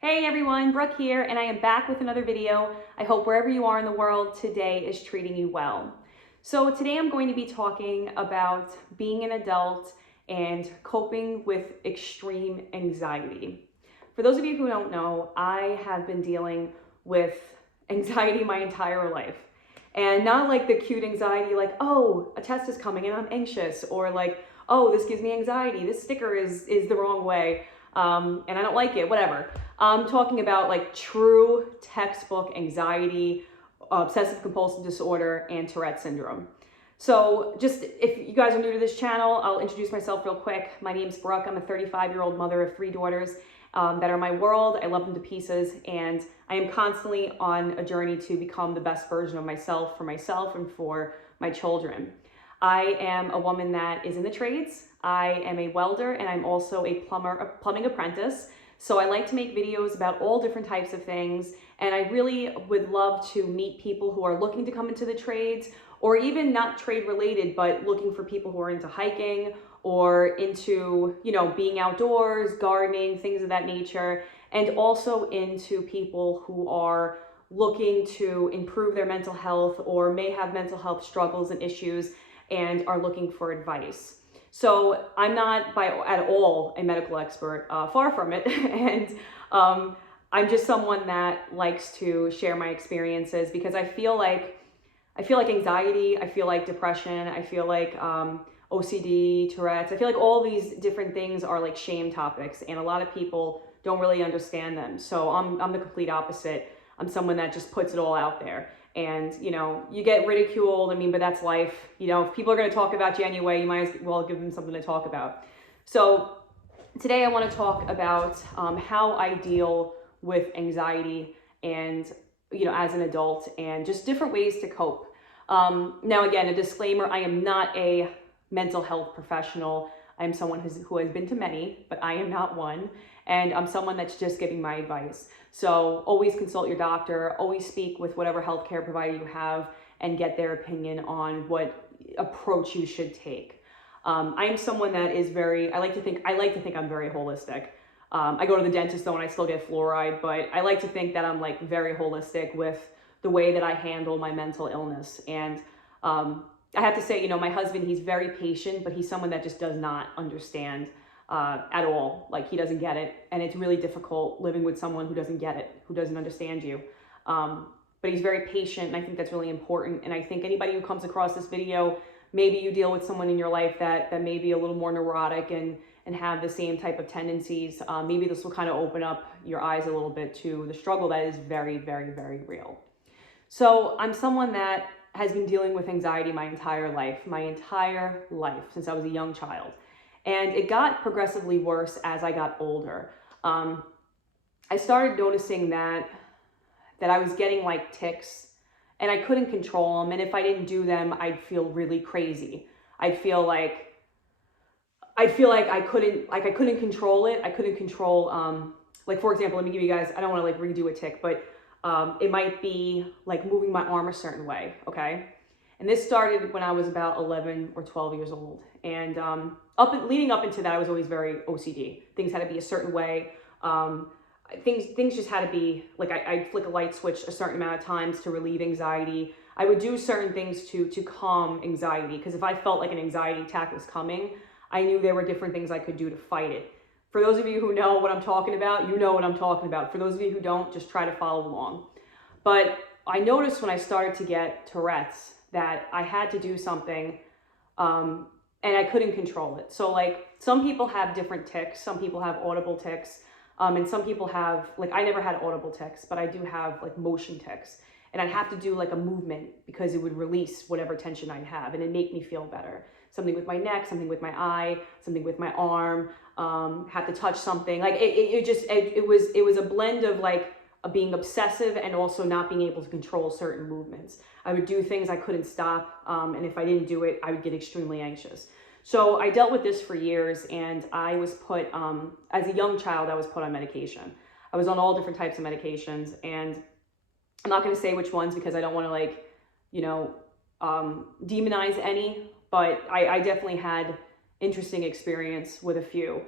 Hey everyone, Brooke here, and I am back with another video. I hope wherever you are in the world today is treating you well. So today I'm going to be talking about being an adult and coping with extreme anxiety. For those of you who don't know, I have been dealing with anxiety my entire life. And not like the cute anxiety like, oh, a test is coming and I'm anxious, or like, oh, this gives me anxiety, this sticker is the wrong way, and I don't like it, whatever. I'm talking about like true textbook anxiety, obsessive compulsive disorder, and Tourette syndrome. So just if you guys are new to this channel, I'll introduce myself real quick. My name's Brooke. I'm a 35-year-old mother of 3 daughters that are my world. I love them to pieces, and I am constantly on a journey to become the best version of myself and for my children. I am a woman that is in the trades. I am a welder, and I'm also a plumbing apprentice. So I like to make videos about all different types of things, and I really would love to meet people who are looking to come into the trades, or even not trade related, but looking for people who are into hiking or into, being outdoors, gardening, things of that nature, and also into people who are looking to improve their mental health or may have mental health struggles and issues and are looking for advice. So I'm not at all a medical expert, far from it, and I'm just someone that likes to share my experiences because I feel like anxiety, I feel like depression, I feel like OCD, Tourette's, I feel like all these different things are like shame topics, and a lot of people don't really understand them. So I'm the complete opposite. I'm someone that just puts it all out there. And, you get ridiculed, but that's life. If people are going to talk about you anyway, you might as well give them something to talk about. So today I want to talk about how I deal with anxiety and, as an adult, and just different ways to cope. Now, again, a disclaimer, I am not a mental health professional. I'm someone who has been to many, but I am not one. And I'm someone that's just giving my advice. So always consult your doctor, always speak with whatever healthcare provider you have and get their opinion on what approach you should take. I am someone that is I like to think I'm very holistic. I go to the dentist though and I still get fluoride, but I like to think that I'm like very holistic with the way that I handle my mental illness. And I have to say, my husband, he's very patient, but he's someone that just does not understand at all. Like, he doesn't get it. And it's really difficult living with someone who doesn't get it, who doesn't understand you. But he's very patient, and I think that's really important. And I think anybody who comes across this video, maybe you deal with someone in your life that may be a little more neurotic and have the same type of tendencies. Maybe this will kind of open up your eyes a little bit to the struggle that is very, very, very real. So I'm someone that has been dealing with anxiety my entire life, since I was a young child. And it got progressively worse as I got older. I started noticing that I was getting like tics, and I couldn't control them. And if I didn't do them, I'd feel really crazy. I feel like I couldn't control it. I couldn't control, like, for example, let me give you guys, I don't want to like redo a tic, but it might be like moving my arm a certain way, okay? And this started when I was about 11 or 12 years old. And leading up into that, I was always very OCD. Things had to be a certain way. Things just had to be, like, I'd flick a light switch a certain amount of times to relieve anxiety. I would do certain things to calm anxiety, because if I felt like an anxiety attack was coming, I knew there were different things I could do to fight it. For those of you who know what I'm talking about, you know what I'm talking about. For those of you who don't, just try to follow along. But I noticed when I started to get Tourette's that I had to do something, and I couldn't control it. So like, some people have different tics, some people have audible tics, and some people have, like, I never had audible tics, but I do have like motion tics. And I'd have to do like a movement because it would release whatever tension I'd have, and it'd make me feel better. Something with my neck, something with my eye, something with my arm, have to touch something. Like, it was a blend of like being obsessive and also not being able to control certain movements. I would do things I couldn't stop, and if I didn't do it, I would get extremely anxious. So I dealt with this for years, and I was put, as a young child, I was put on medication. I was on all different types of medications, and I'm not going to say which ones because I don't want to, like, demonize any, but I definitely had interesting experience with a few.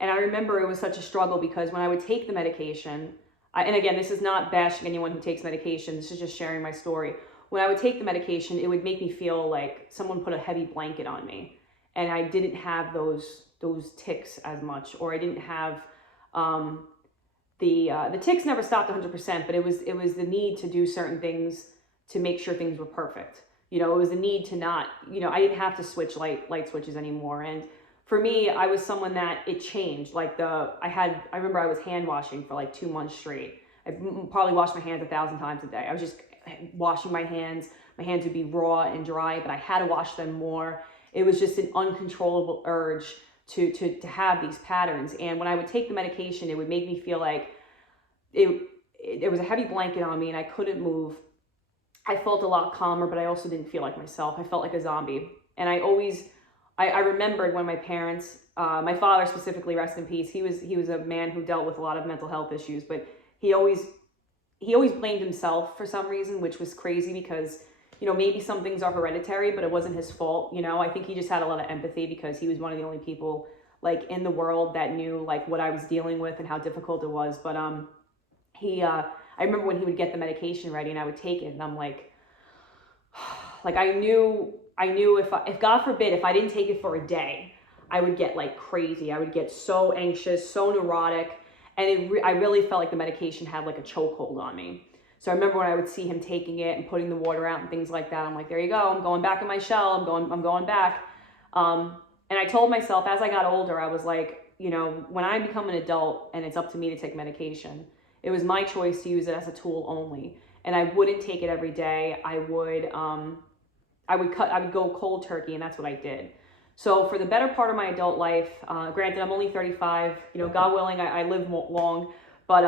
And I remember it was such a struggle because when I would take the medication, and again, this is not bashing anyone who takes medication, this is just sharing my story. When I would take the medication, it would make me feel like someone put a heavy blanket on me. And I didn't have those tics as much, or I didn't have, the tics never stopped 100%, but it was the need to do certain things to make sure things were perfect. You know, it was the need to not, you know, I didn't have to switch light switches anymore. And for me, I was someone that it changed. Like I remember I was hand washing for like 2 months straight. I probably washed my hands 1,000 times a day. I was just washing my hands. My hands would be raw and dry, but I had to wash them more. It was just an uncontrollable urge to have these patterns. And when I would take the medication, it would make me feel like it was a heavy blanket on me and I couldn't move. I felt a lot calmer, but I also didn't feel like myself. I felt like a zombie. And I remembered when my parents, my father specifically, rest in peace, he was a man who dealt with a lot of mental health issues, but he always blamed himself for some reason, which was crazy because, you know, maybe some things are hereditary, but it wasn't his fault. You know, I think he just had a lot of empathy because he was one of the only people like in the world that knew like what I was dealing with and how difficult it was. But I remember when he would get the medication ready and I would take it and I'm like I knew if God forbid, if I didn't take it for a day, I would get like crazy. I would get so anxious, so neurotic. And I really felt like the medication had like a chokehold on me. So I remember when I would see him taking it and putting the water out and things like that, I'm like, there you go. I'm going back in my shell. I'm going back. And I told myself as I got older, I was like, you know, when I become an adult and it's up to me to take medication, it was my choice to use it as a tool only. And I wouldn't take it every day. I would go cold turkey, and that's what I did. So for the better part of my adult life, granted I'm only 35, you know, God willing, I live long, but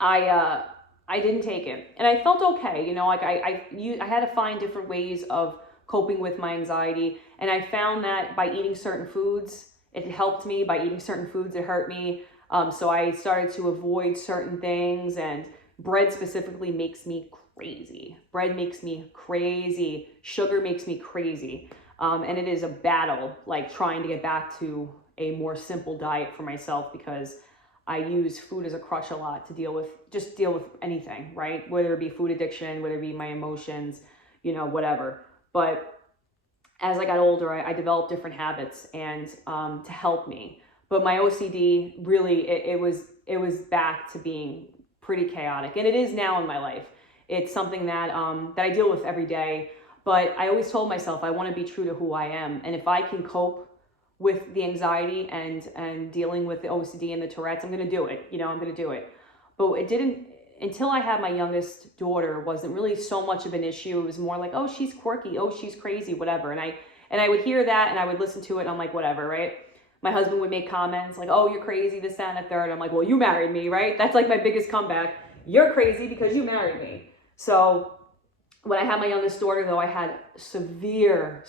I didn't take it, and I felt okay. You know, like I had to find different ways of coping with my anxiety, and I found that by eating certain foods, it helped me. By eating certain foods, it hurt me. So I started to avoid certain things, and bread specifically makes me crazy. Bread makes me crazy. Sugar makes me crazy. And it is a battle, like trying to get back to a more simple diet for myself because I use food as a crutch a lot to deal with anything, right? Whether it be food addiction, whether it be my emotions, you know, whatever. But as I got older, I developed different habits and to help me. But my OCD really, it was back to being pretty chaotic, and it is now in my life. It's something that that I deal with every day. But I always told myself I want to be true to who I am, and if I can cope with the anxiety and dealing with the OCD and the Tourette's, I'm going to do it. You know, I'm going to do it. But it didn't until I had my youngest daughter. Wasn't really so much of an issue. It was more like, oh, she's quirky, oh, she's crazy, whatever. And I would hear that and I would listen to it and I'm like, whatever, right? My husband would make comments like, oh, you're crazy, this, that, and a third. I'm like, well, you married me, right? That's like my biggest comeback. You're crazy because you married me. So when I had my youngest daughter, though, I had severe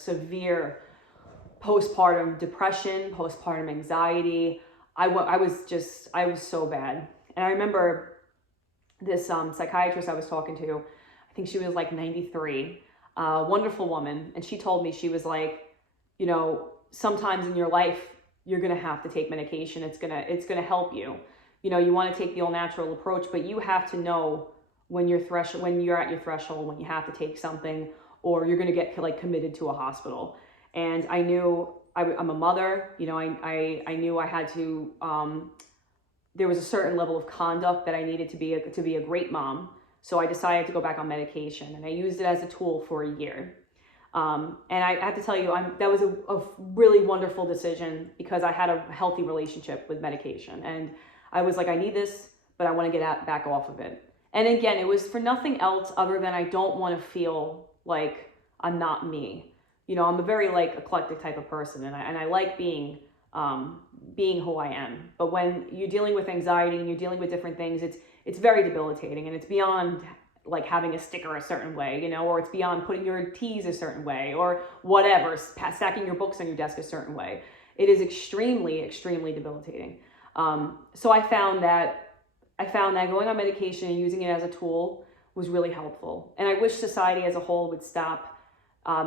postpartum depression, postpartum anxiety. I was so bad. And I remember this psychiatrist I was talking to, I think she was like 93, wonderful woman. And she told me, she was like, you know, sometimes in your life, you're going to have to take medication. It's going to help you. You know, you want to take the all natural approach, but you have to know when you're at your threshold, when you have to take something, or you're going to get like committed to a hospital. And I knew I'm a mother, you know, I knew I had to, there was a certain level of conduct that I needed to be a great mom. So I decided to go back on medication, and I used it as a tool for a year. And I have to tell you, that was a really wonderful decision because I had a healthy relationship with medication. And I was like, I need this, but I want to get back off of it. And again, it was for nothing else other than I don't want to feel like I'm not me. You know, I'm a very like eclectic type of person, and I like being who I am. But when you're dealing with anxiety and you're dealing with different things, it's very debilitating, and it's beyond like having a sticker a certain way, you know, or it's beyond putting your teas a certain way or whatever, stacking your books on your desk a certain way. It is extremely debilitating. So I found that going on medication and using it as a tool was really helpful. And I wish society as a whole would stop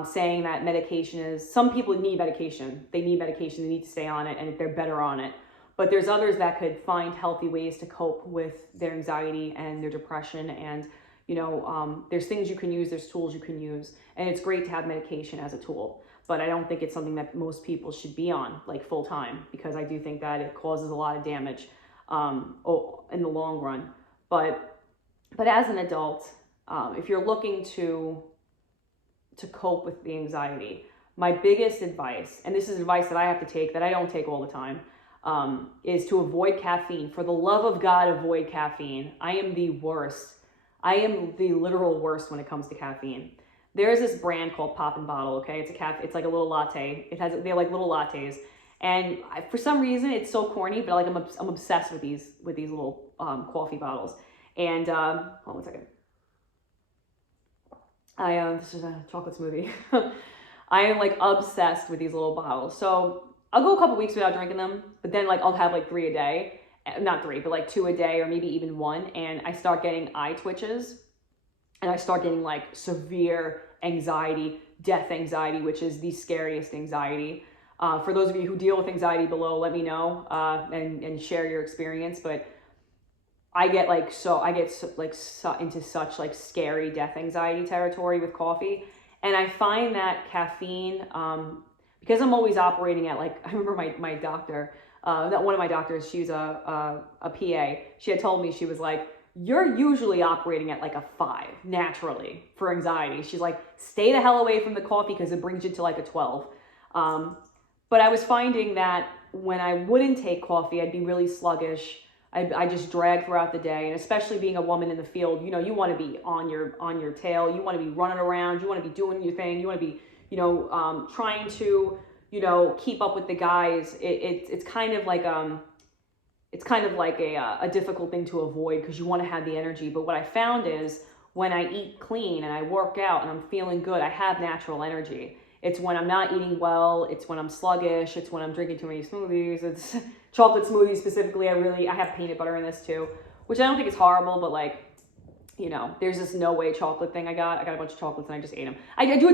saying that medication is, some people need medication. They need medication. They need to stay on it, and they're better on it. But there's others that could find healthy ways to cope with their anxiety and their depression. And, there's things you can use, there's tools you can use. And it's great to have medication as a tool. But I don't think it's something that most people should be on like full time, because I do think that it causes a lot of damage in the long run. But as an adult, if you're looking to cope with the anxiety, my biggest advice, and this is advice that I have to take, that I don't take all the time, is to avoid caffeine. For the love of God, avoid caffeine. I am the worst. I am the literal worst when it comes to caffeine. There is this brand called Pop and Bottle, okay? It's like a little latte. They're like little lattes. And for some reason, it's so corny, but like I'm obsessed with these little coffee bottles. And hold on one second. This is a chocolate smoothie. I am like obsessed with these little bottles. So I'll go a couple weeks without drinking them, but then like I'll have like 3 a day. Not 3, but like 2 a day, or maybe even 1. And I start getting eye twitches, and I start getting like severe anxiety, death anxiety, which is the scariest anxiety. For those of you who deal with anxiety below, let me know and share your experience. But I get into such like scary death anxiety territory with coffee. And I find that caffeine, because I'm always operating at like, I remember my doctor, one of my doctors, she's a PA. She had told me, she was like, you're usually operating at like a 5 naturally for anxiety. She's like, stay the hell away from the coffee because it brings you to like a 12. But I was finding that when I wouldn't take coffee, I'd be really sluggish. I just drag throughout the day. And especially being a woman in the field, you want to be on your tail. You want to be running around. You want to be doing your thing. You want to be, trying to, keep up with the guys. It's kind of like a difficult thing to avoid, because you want to have the energy. But what I found is when I eat clean and I work out and I'm feeling good, I have natural energy. It's when I'm not eating well, it's when I'm sluggish, it's when I'm drinking too many smoothies, it's chocolate smoothies specifically. I have peanut butter in this too, which I don't think is horrible, but like, there's this no way chocolate thing I got a bunch of chocolates and I just ate them. I do it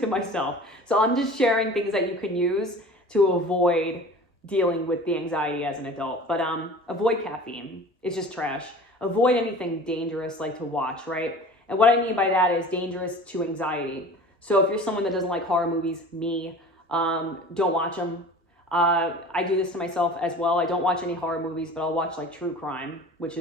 to myself. So I'm just sharing things that you can use to avoid dealing with the anxiety as an adult. But avoid caffeine. It's just trash. Avoid anything dangerous like to watch, right? And what I mean by that is dangerous to anxiety. So if you're someone that doesn't like horror movies, don't watch them. I do this to myself as well. I don't watch any horror movies, but I'll watch like true crime, which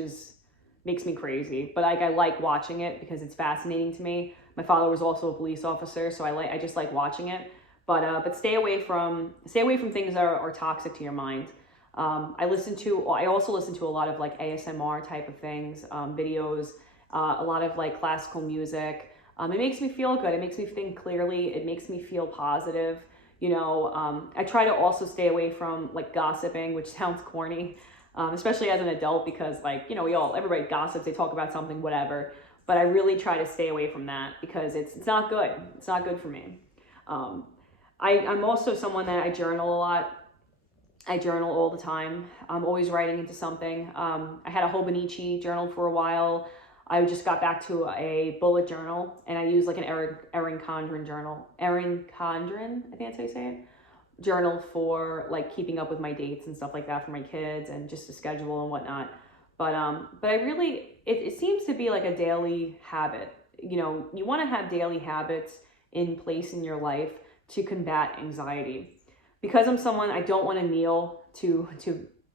makes me crazy. But I like watching it because it's fascinating to me. My father was also a police officer, so I just like watching it. But stay away from things that are toxic to your mind. I also listen to a lot of like ASMR type of things, videos, a lot of like classical music. It makes me feel good. It makes me think clearly. It makes me feel positive. I try to also stay away from like gossiping, which sounds corny, especially as an adult, because like, everybody gossips, they talk about something, whatever. But I really try to stay away from that because it's not good. It's not good for me. I'm also someone that I journal a lot. I journal all the time. I'm always writing into something. I had a Hobonichi journal for a while. I just got back to a bullet journal, and I use like an Erin Condren journal. Erin Condren, I think that's how you say it. Journal for like keeping up with my dates and stuff like that for my kids, and just a schedule and whatnot. But I really, it seems to be like a daily habit. You want to have daily habits in place in your life to combat anxiety. Because I'm someone, I don't want to kneel to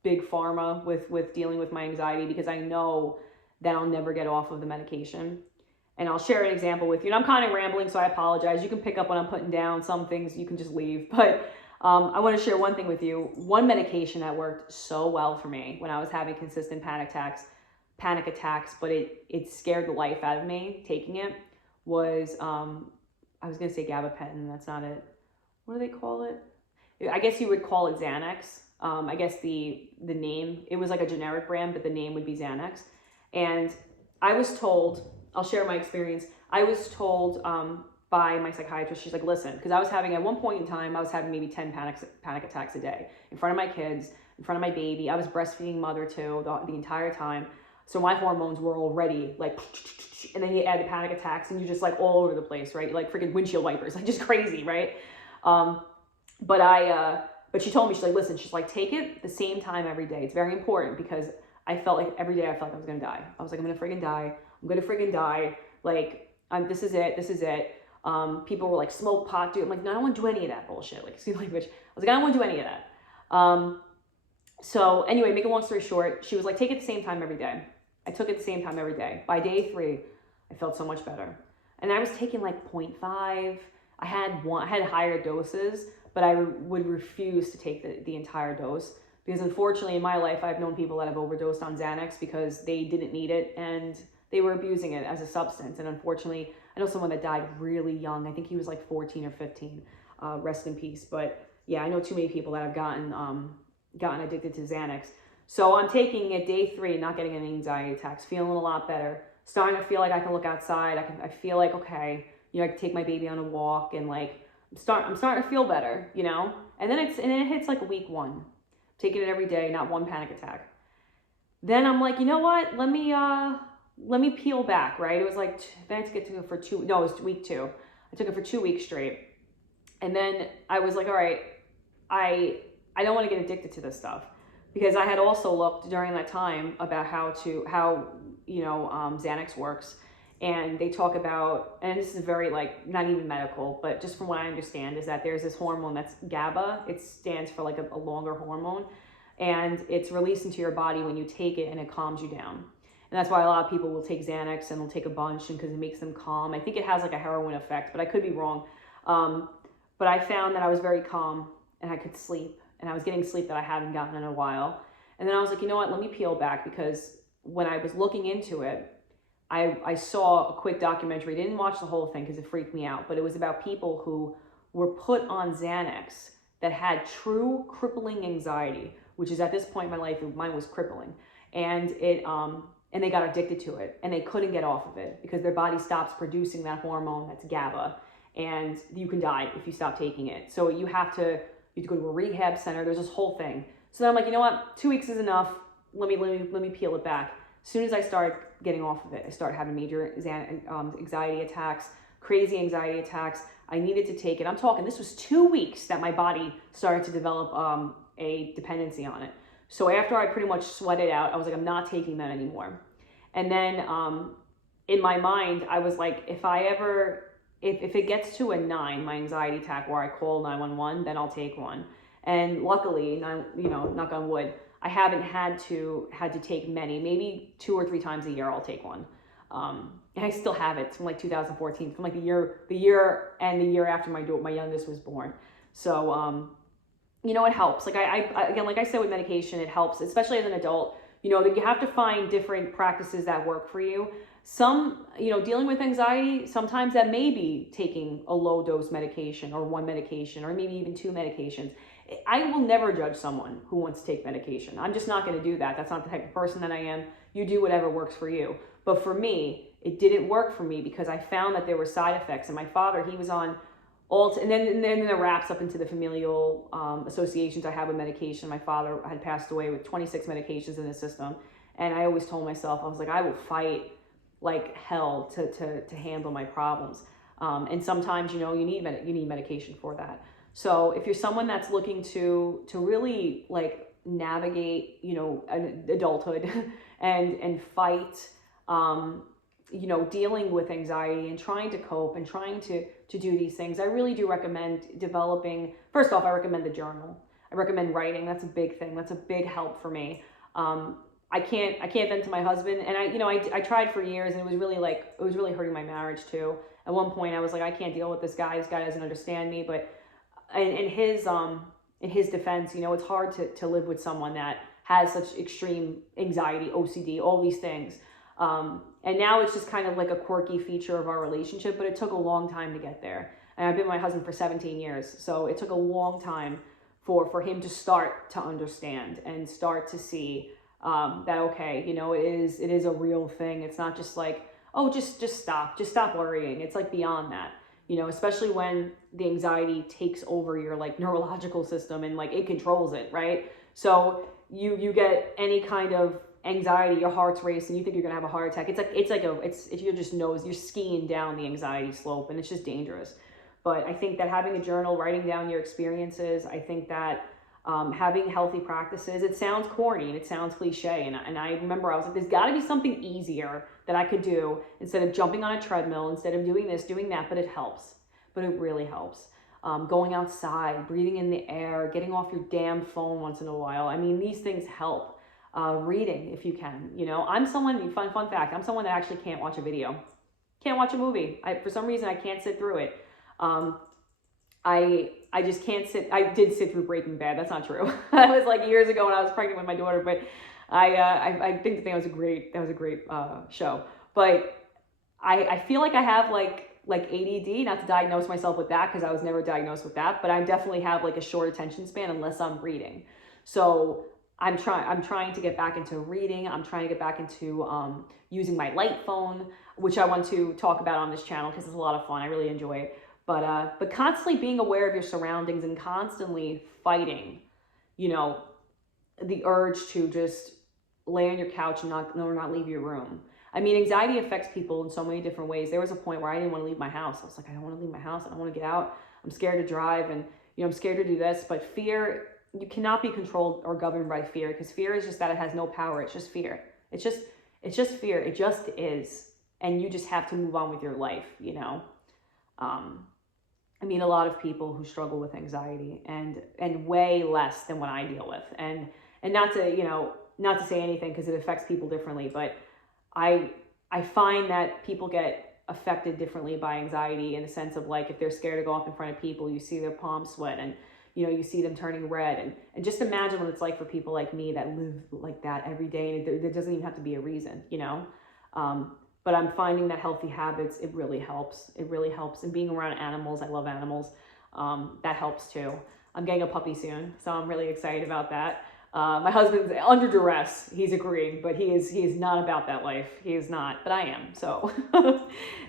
big pharma with dealing with my anxiety, because I know that I'll never get off of the medication. And I'll share an example with you. And I'm kind of rambling, so I apologize. You can pick up what I'm putting down. Some things you can just leave. But I want to share one thing with you. One medication that worked so well for me when I was having consistent panic attacks, but it scared the life out of me taking it, was, I was going to say gabapentin. That's not it. What do they call it? I guess you would call it Xanax. I guess the name, it was like a generic brand, but the name would be Xanax. And I was told, I'll share my experience. I was told by my psychiatrist, she's like, listen, because at one point in time, I was having maybe 10 panic attacks a day in front of my kids, in front of my baby. I was breastfeeding mother too the entire time. So my hormones were already like, and then you add the panic attacks and you're just like all over the place, right? You're like freaking windshield wipers, like just crazy, right? But But she told me, she's like, listen, she's like, take it the same time every day. It's very important because I felt like every day I felt like I was going to die. I was like, I'm going to friggin' die. I'm going to friggin' die. Like, this is it. This is it. People were like, smoke pot, dude. I'm like, no, I don't want to do any of that bullshit. Like, excuse me, language. I was like, I don't want to do any of that. So anyway, make a long story short, she was like, take it the same time every day. I took it the same time every day. By day 3, I felt so much better. And I was taking like 0.5. I had higher doses, but I would refuse to take the entire dose because unfortunately in my life, I've known people that have overdosed on Xanax because they didn't need it and they were abusing it as a substance. And unfortunately, I know someone that died really young. I think he was like 14 or 15. Rest in peace. But yeah, I know too many people that have gotten addicted to Xanax. So I'm taking it day 3, not getting any anxiety attacks, feeling a lot better, starting to feel like I can look outside. I feel like, okay, you know, I can take my baby on a walk and like, I'm starting to feel better, you know? And then it hits like week 1, taking it every day, not one panic attack. Then I'm like, you know what? Let me peel back, right? It was like, then I had to get to it for it was week 2. I took it for 2 weeks straight. And then I was like, all right, I don't want to get addicted to this stuff because I had also looked during that time about how Xanax works. And they talk about, and this is very like, not even medical, but just from what I understand is that there's this hormone that's GABA. It stands for like a longer hormone, and it's released into your body when you take it and it calms you down. And that's why a lot of people will take Xanax and they'll take a bunch and because it makes them calm. I think it has like a heroin effect, but I could be wrong. But I found that I was very calm and I could sleep and I was getting sleep that I hadn't gotten in a while. And then I was like, you know what, let me peel back because when I was looking into it, I saw a quick documentary. I didn't watch the whole thing because it freaked me out, but it was about people who were put on Xanax that had true crippling anxiety, which is at this point in my life, mine was crippling. And and they got addicted to it and they couldn't get off of it because their body stops producing that hormone that's GABA and you can die if you stop taking it. So you have to go to a rehab center. There's this whole thing. So then I'm like, you know what? 2 weeks is enough. Let me peel it back. As soon as I start getting off of it, I start having major anxiety attacks, crazy anxiety attacks. I needed to take it. I'm talking, this was 2 weeks that my body started to develop a dependency on it. So after I pretty much sweated out, I was like, I'm not taking that anymore. And then in my mind, I was like, if it gets to a 9, my anxiety attack where I call 911, then I'll take one. And luckily, knock on wood, I haven't had to take many, maybe 2 or 3 times a year I'll take one. And I still have it from like 2014, from like the year and the year after my youngest was born. So, it helps. Like again, like I said with medication, it helps, especially as an adult, that you have to find different practices that work for you. Some, dealing with anxiety, sometimes that may be taking a low dose medication or one medication or maybe even 2 medications. I will never judge someone who wants to take medication. I'm just not going to do that. That's not the type of person that I am. You do whatever works for you. But for me, it didn't work for me because I found that there were side effects. And my father, he was on and then it wraps up into the familial associations I have with medication. My father had passed away with 26 medications in his system. And I always told myself, I was like, I will fight like hell to handle my problems. And sometimes, you need medication for that. So if you're someone that's looking to really like navigate, adulthood and fight, dealing with anxiety and trying to cope and trying to do these things, I really do recommend developing. First off, I recommend the journal. I recommend writing. That's a big thing. That's a big help for me. I can't vent to my husband, and I tried for years, and it was really hurting my marriage too. At one point, I was like, I can't deal with this guy. This guy doesn't understand me. But in his defense, it's hard to live with someone that has such extreme anxiety, OCD, all these things. And now it's just kind of like a quirky feature of our relationship, but it took a long time to get there. And I've been with my husband for 17 years, so it took a long time for him to start to understand and start to see that okay, it is a real thing. It's not just like, oh, just stop worrying. It's like beyond that. Especially when the anxiety takes over your like neurological system and like it controls it, right? So you get any kind of anxiety, your heart's racing, you think you're gonna have a heart attack. You're skiing down the anxiety slope, and it's just dangerous. But I think that having a journal, writing down your experiences, I think that having healthy practices. It sounds corny and it sounds cliche. And I remember I was like, there's got to be something easier that I could do instead of jumping on a treadmill, instead of doing this, doing that. But it helps. But it really helps. Going outside, breathing in the air, getting off your damn phone once in a while. I mean, these things help. Reading, if you can. You know, I'm someone, fun fact, I'm someone that actually can't watch a video. Can't watch a movie. For some reason, I can't sit through it. I just can't sit. I did sit through Breaking Bad. That's not true. That was like years ago when I was pregnant with my daughter. But I think that was a great show. But I feel like I have like ADD. Not to diagnose myself with that, because I was never diagnosed with that. But I definitely have like a short attention span unless I'm reading. So I'm trying to get back into reading. I'm trying to get back into using my light phone, which I want to talk about on this channel because it's a lot of fun. I really enjoy it. But constantly being aware of your surroundings and constantly fighting, you know, the urge to just lay on your couch and not leave your room. I mean, anxiety affects people in so many different ways. There was a point where I didn't want to leave my house. I was like, I don't want to leave my house. I don't want to get out. I'm scared to drive, and you know, I'm scared to do this. But fear, you cannot be controlled or governed by fear, because fear is just that it has no power. It's just fear. It's just fear. It just is, and you just have to move on with your life. You know. I mean, a lot of people who struggle with anxiety, and way less than what I deal with, and not to say anything, because it affects people differently, but I find that people get affected differently by anxiety, in the sense of like, if they're scared to go up in front of people, you see their palms sweat, and you know, you see them turning red, and just imagine what it's like for people like me that live like that every day, and there doesn't even have to be a reason, you know. But I'm finding that healthy habits, it really helps. It really helps. And being around animals, I love animals. That helps too. I'm getting a puppy soon, so I'm really excited about that. My husband's under duress. He's agreeing, but he is not about that life. He is not, but I am. So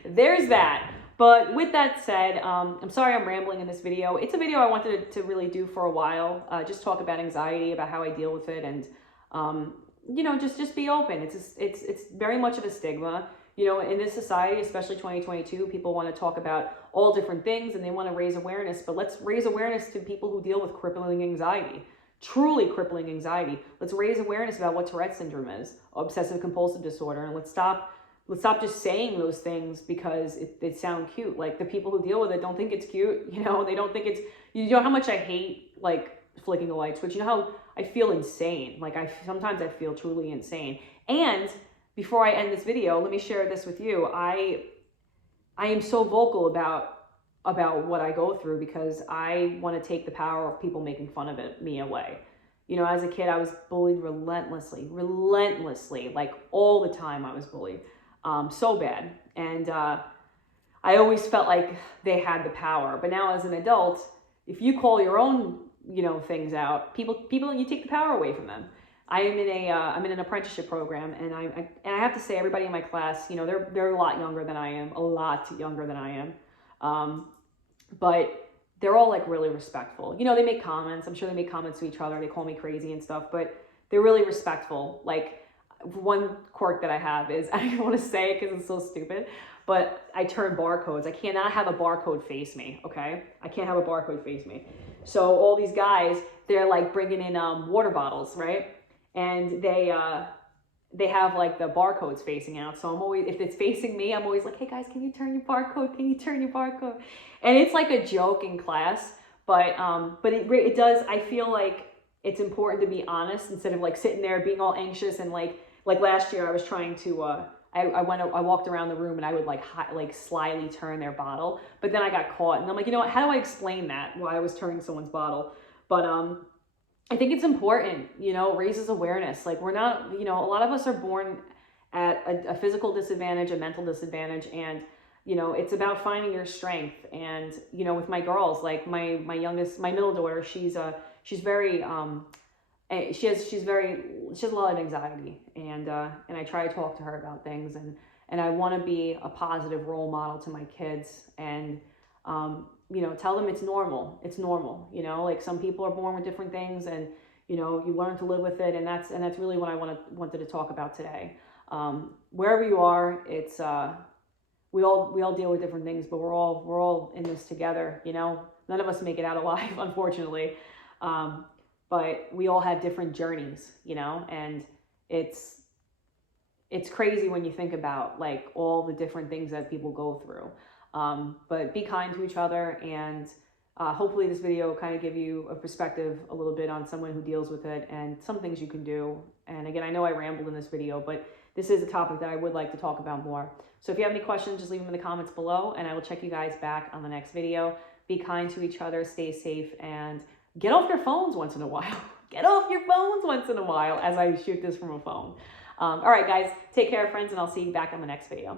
there's that. But with that said, I'm sorry I'm rambling in this video. It's a video I wanted to really do for a while. Just talk about anxiety, about how I deal with it, and you know, just be open. It's very much of a stigma. You know, in this society, especially 2022, people want to talk about all different things and they want to raise awareness, but let's raise awareness to people who deal with crippling anxiety, truly crippling anxiety. Let's raise awareness about what Tourette syndrome is, obsessive compulsive disorder, and let's stop just saying those things because they sound cute. Like, the people who deal with it don't think it's cute, you know, they don't think it's, you know how much I hate like flicking a light switch, you know how I feel insane. Like, sometimes I feel truly insane. And before I end this video, let me share this with you. I am so vocal about what I go through, because I want to take the power of people making fun of me away. You know, as a kid, I was bullied relentlessly, like all the time I was bullied, so bad. And I always felt like they had the power. But now as an adult, if you call your own, you know, things out, people, you take the power away from them. I'm in an apprenticeship program, and I have to say, everybody in my class, you know, they're a lot younger than I am, but they're all like really respectful. You know, they make comments. I'm sure they make comments to each other. They call me crazy and stuff, but they're really respectful. Like, one quirk that I have is, I don't want to say it because it's so stupid, but I turn barcodes. I cannot have a barcode face me. Okay, I can't have a barcode face me. So all these guys, they're like bringing in water bottles, right? And they have like the barcodes facing out. So I'm always, if it's facing me, I'm always like, hey guys, can you turn your barcode? Can you turn your barcode? And it's like a joke in class, but it does, I feel like it's important to be honest instead of like sitting there being all anxious. And like last year I was trying to, I walked around the room and I would like slyly turn their bottle, but then I got caught, and I'm like, you know what, how do I explain that, why I was turning someone's bottle? But I think it's important, you know, it raises awareness. Like, we're not, you know, a lot of us are born at a physical disadvantage, a mental disadvantage, and, you know, it's about finding your strength. And, you know, with my girls, like my middle daughter, she's very, she has a lot of anxiety, and I try to talk to her about things, and I want to be a positive role model to my kids, and, you know, tell them it's normal. It's normal. You know, like, some people are born with different things, and, you know, you learn to live with it. And that's really what I wanted to talk about today. Wherever you are, it's, we all deal with different things, but we're all in this together. You know, none of us make it out alive, unfortunately. but we all have different journeys, and it's crazy when you think about like all the different things that people go through. But be kind to each other, and hopefully this video will kind of give you a perspective a little bit on someone who deals with it and some things you can do. And again, I know I rambled in this video, but this is a topic that I would like to talk about more. So if you have any questions, just leave them in the comments below, and I will check you guys back on the next video. Be kind to each other, stay safe, and get off your phones once in a while. Get off your phones once in a while as I shoot this from a phone. All right, guys, take care, friends, and I'll see you back on the next video.